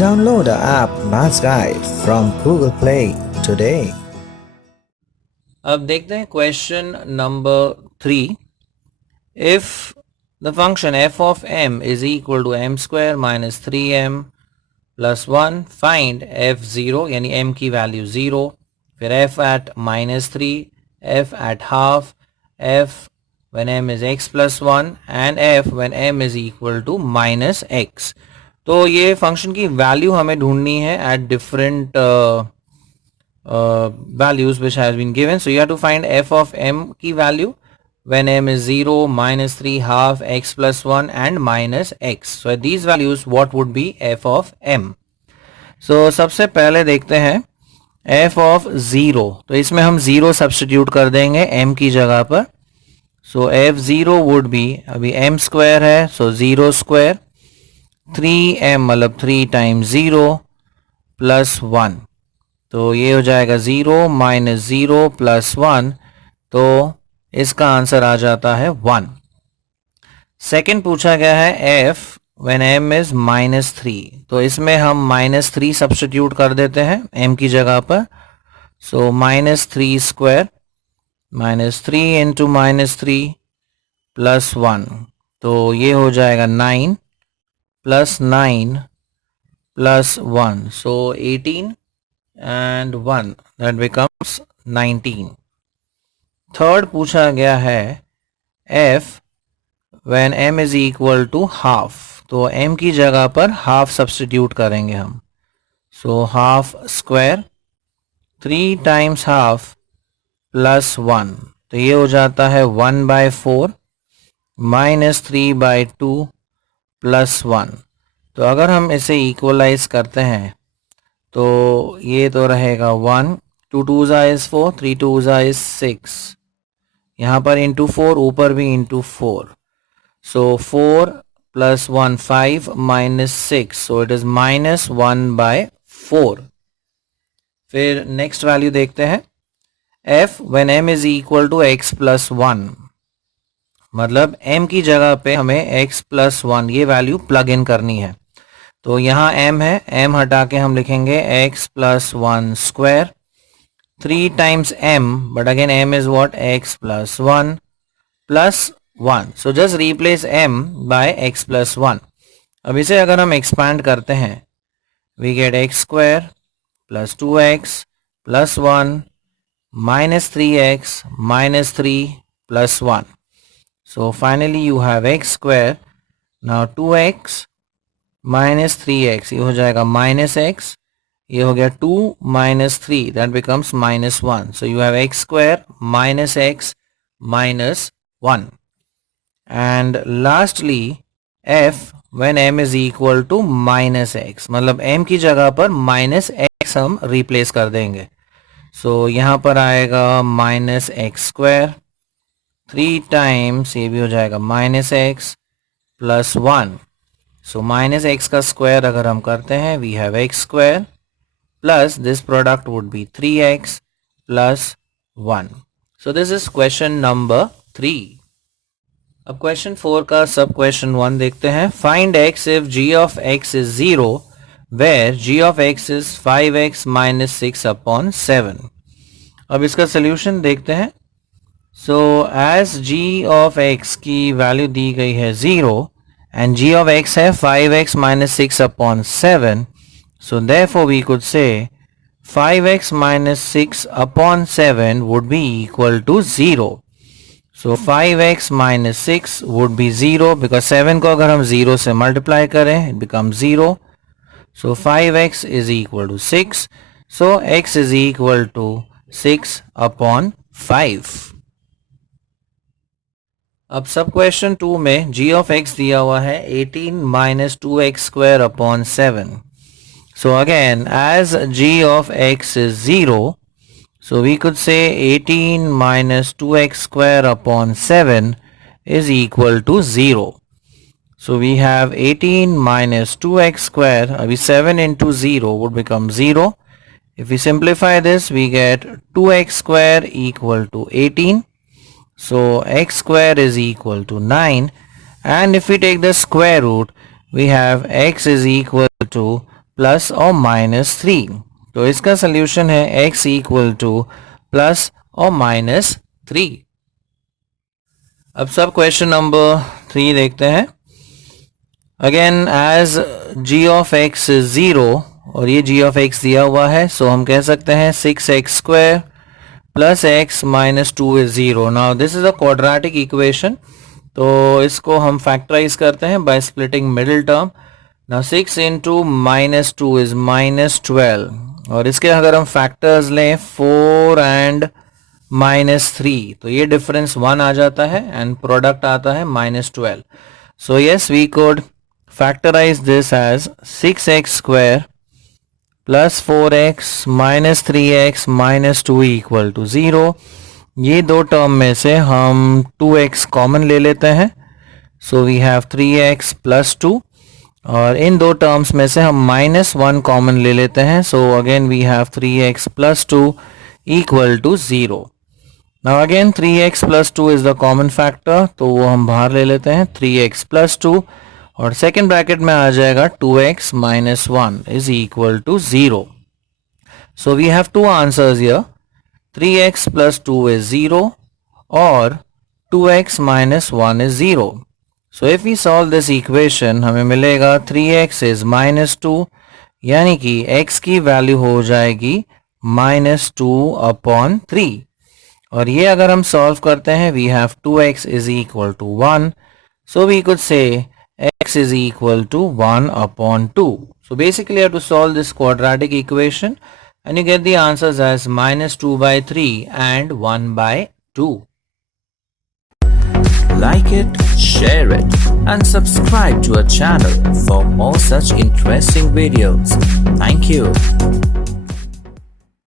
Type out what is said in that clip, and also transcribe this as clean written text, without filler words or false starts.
Download the app Maths Guide from Google Play today. अब देखते हैं question number 3. If the function f of m is equal to m square minus 3m plus 1, find f0 यानी m की value 0, फिर f at minus 3, f at half, f when m is x plus 1 and f when m is equal to minus x. तो ये function की value हमें ढूंढनी है at different values which has been given. So you have to find f of m की value when m is 0, minus 3, half, x plus 1 and minus x. So at these values what would be f of m? So सबसे पहले देखते हैं f of 0. तो इसमें हम 0 substitute कर देंगे m की जगह पर. So f0 would be, अभी m स्क्वायर है, so 0 स्क्वायर, 3m मतलब 3 टाइम्स 0 प्लस 1. तो ये हो जाएगा 0 माइनस 0 प्लस 1, तो इसका आंसर आ जाता है 1. सेकंड पूछा गया है f when m is minus 3. तो इसमें हम माइनस 3 सब्स्टिट्यूट कर देते हैं m की जगह पर. So minus 3 square, minus 3 into minus 3 plus 1, तो ये हो जाएगा 9 plus 9 plus 1, so 18 and 1, that becomes 19. Third पूछा गया है f when m is equal to half. तो m की जगह पर हाफ सब्स्टिट्यूट करेंगे हम. So half square, 3 times half plus 1, तो ये हो जाता है 1/4 माइनस 3/2 प्लस 1. तो अगर हम इसे इक्वलाइज करते हैं तो ये तो रहेगा 1, 2 2 इज 4, 3 2 इज 6, यहाँ पर इंटू 4, ऊपर भी into 4. So 4 plus 1 5 minus 6, so it is minus 1/4. फिर नेक्स्ट वैल्यू देखते हैं f when m is equal to x plus 1. मतलब m की जगह पे हमें x plus 1 ये वैल्यू प्लग इन करनी है. तो यहाँ m है, m हटा के हम लिखेंगे x plus 1 square, 3 times m, but again m is what, x plus 1 plus 1. So just replace m by x plus 1. अब इसे अगर हम expand करते हैं, we get x square plus 2x plus 1 minus 3x minus 3 plus 1. So finally you have x square. Now 2x minus 3x, ये हो जाएगा minus x, ये हो गया 2 minus 3, that becomes minus 1. So you have x square minus x minus 1. And lastly f when m is equal to minus x, मतलब m की जगह पर माइनस x हम रिप्लेस कर देंगे. सो यहाँ पर आएगा माइनस एक्स स्क्वायर, 3 टाइम्स, ये भी हो जाएगा minus x plus 1. So minus X का स्क्वायर अगर हम करते हैं, we have X square plus this product would be 3x plus 1. So this is question number 3. अब क्वेश्चन 4 का सब क्वेश्चन 1 देखते हैं. Find x if g of x is 0 where g of x is 5x minus 6 upon 7. अब इसका solution देखते हैं. So as g of x की वैल्यू दी गई है 0 and g of x है 5x minus 6 upon 7. So therefore we could say 5x minus 6 upon 7 would be equal to 0. So 5x minus 6 would be 0 because 7 को अगर हम 0 से multiply करें, it becomes 0. So 5x is equal to 6. So x is equal to 6 upon 5. अब सब question 2 में g of x दिया हुआ है 18 minus 2x square upon 7. So again, as g of x is 0, so we could say 18 minus 2x square upon 7 is equal to 0. So we have 18 minus 2x square, abhi 7 into 0 would become 0. If we simplify this, we get 2x square equal to 18. So x square is equal to 9, and if we take the square root, we have x is equal to plus और minus 3। तो इसका solution है x equal to plus और minus 3। अब सब question number 3 देखते हैं। Again as g of x is 0 और ये g ऑफ x दिया हुआ है, सो हम कह सकते हैं 6x square plus x minus 2 is 0। Now this is a quadratic equation, तो इसको हम फैक्टराइज करते हैं by splitting middle term. Now 6 into minus 2 is minus 12 और इसके अगर हम फैक्टर्स लें 4 एंड माइनस 3 तो ये डिफरेंस 1 आ जाता है एंड प्रोडक्ट आता है minus 12। So yes we could factorise this as 6x square plus 4x minus 3x minus 2 equal to 0। ये दो टर्म में से हम 2x कॉमन ले लेते हैं, सो वी हैव 3x प्लस 2 और इन दो टर्म्स में से हम माइनस 1 कॉमन ले लेते हैं, so again we have 3x plus 2 equal to 0। Now again 3x plus 2 is the common factor, तो वो हम बाहर ले लेते हैं 3x प्लस 2 और सेकेंड ब्रैकेट में आ जाएगा 2x minus 1 is equal to 0। So we have two answers here, 3x plus 2 is 0 or 2x minus 1 is 0. So if we solve this equation हमें मिलेगा 3x is minus 2 यानी कि x की value हो जाएगी minus 2 upon 3 और ये अगर हम सॉल्व करते हैं we have 2x is equal to 1, so we could say x is equal to 1 upon 2. So basically you have to solve this quadratic equation and you get the answers as minus 2 by 3 and 1 by 2. Like it, share it, and subscribe to our channel for more such interesting videos. Thank you.